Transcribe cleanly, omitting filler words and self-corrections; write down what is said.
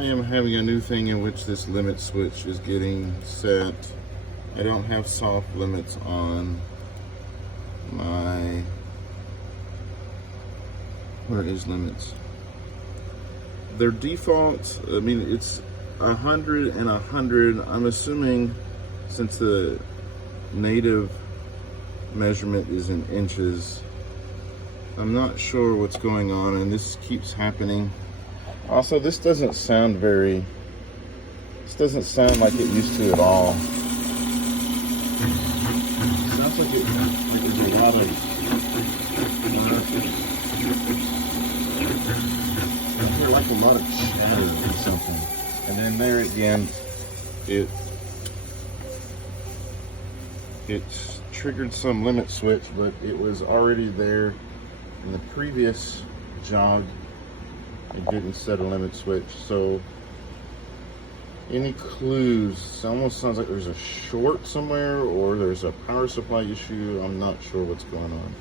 I am having a new thing in which this limit switch is getting set. I don't have soft limits on my, where is limits? Their default, I mean, it's 100 and 100. I'm assuming since the native measurement is in inches, I'm not sure what's going on, and this keeps happening. Also, this doesn't sound like it used to at all. It sounds like there's a lot of, I hear like a lot of chatter or something. And then there again, it triggered some limit switch, but it was already there in the previous jog. It didn't set a limit switch. So any clues? It almost sounds like there's a short somewhere, or there's a power supply issue. I'm not sure what's going on.